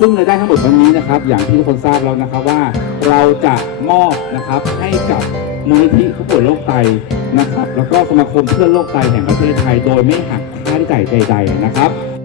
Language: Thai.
ซึ่งรายได้ทั้งหมดวันนี้นะครับอย่างที่ทุกคนทราบแล้วนะครับว่าเราจะมอบนะครับให้กับมูลนิธิผู้ป่วยโรคไตนะครับแล้วก็สมาคมเพื่อนโรคไตแห่งประเทศไทยโดยไม่หักค่าใช้จ่ายใดๆนะครับ